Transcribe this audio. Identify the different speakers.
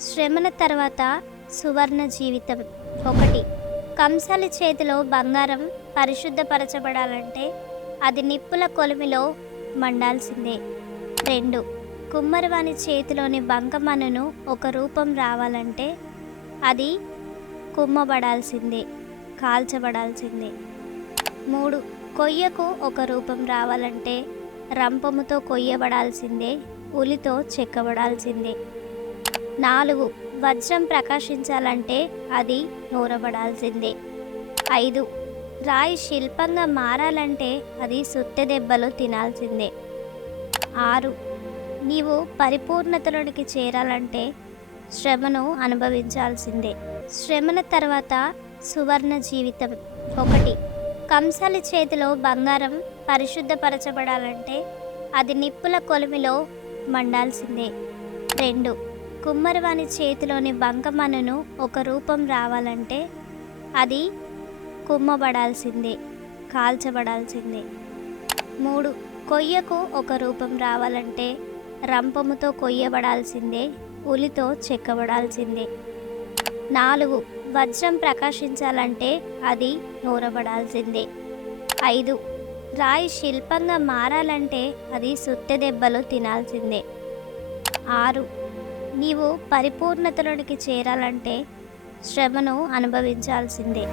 Speaker 1: శ్రమల తర్వాత సువర్ణ జీవితం. ఒకటి కంసాలి చేతిలో బంగారం పరిశుద్ధపరచబడాలంటే అది నిప్పుల కొలిమిలో మండాల్సిందే. రెండు కుమ్మరివాని చేతిలోని బంకమన్నును ఒక రూపం రావాలంటే అది కుమ్మబడాల్సిందే కాల్చబడాల్సిందే. మూడు కొయ్యకు ఒక రూపం రావాలంటే రంపముతో కొయ్యబడాల్సిందే ఉలితో చెక్కబడాల్సిందే. నాలుగు. వజ్రం ప్రకాశించాలంటే అది నూరబడాల్సిందే. ఐదు. రాయి శిల్పంగా మారాలంటే అది సుత్తె దెబ్బలు తినాల్సిందే. ఆరు. నీవు పరిపూర్ణతలోనికి చేరాలంటే శ్రమను అనుభవించాల్సిందే. శ్రమల తర్వాత సువర్ణ జీవితం. ఒకటి. కంసాలి చేతిలో బంగారం పరిశుద్ధపరచబడాలంటే అది నిప్పుల కొలిమిలో మండాల్సిందే. రెండు. కుమ్మరివాని చేతిలోని బంకమన్నును ఒక రూపం రావాలంటే అది కుమ్మబడాల్సిందే కాల్చబడాల్సిందే. మూడు కొయ్యకు ఒక రూపం రావాలంటే రంపముతో కొయ్యబడాల్సిందే ఉలితో చెక్కబడాల్సిందే. నాలుగు వజ్రం ప్రకాశించాలంటే అది నూరబడాల్సిందే. ఐదు రాయి శిల్పంగా మారాలంటే అది సుట్టె దెబ్బలు తినాల్సిందే. ఆరు నీవు పరిపూర్ణతలోనికి చేరాలంటే శ్రమను అనుభవించాల్సిందే.